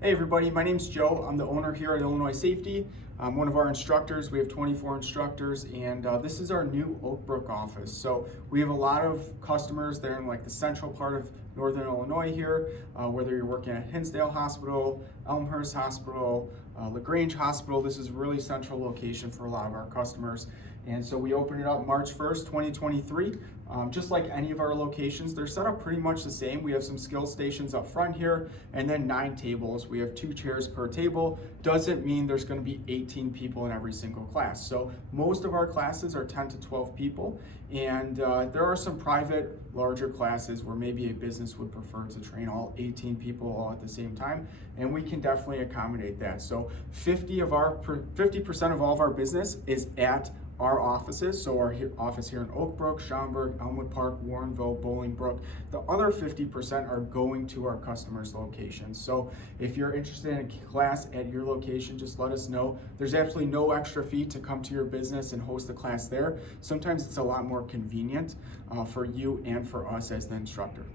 Hey everybody, my name's Joe. I'm the owner here at Illinois Safety. I'm one of our instructors. We have 24 instructors, and this is our new Oak Brook office. So we have a lot of customers there in like the central part of Northern Illinois here, whether you're working at Hinsdale Hospital, Elmhurst Hospital, LaGrange Hospital. This is a really central location for a lot of our customers. And so we opened it up March 1st, 2023. Just like any of our locations, they're set up pretty much the same. We have some skill stations up front here and then 9 tables. We have 2 chairs per table. Doesn't mean there's going to be 18 people in every single class. So most of our classes are 10 to 12 people. And there are some private, larger classes where maybe a business would prefer to train all 18 people all at the same time. And we can definitely accommodate that. So 50% of all of our business is at our offices, so our office here in Oak Brook, Schaumburg, Elmwood Park, Warrenville, Bolingbrook. The other 50% are going to our customers' locations. So if you're interested in a class at your location, just let us know. There's absolutely no extra fee to come to your business and host the class there. Sometimes it's a lot more convenient for you and for us as the instructor.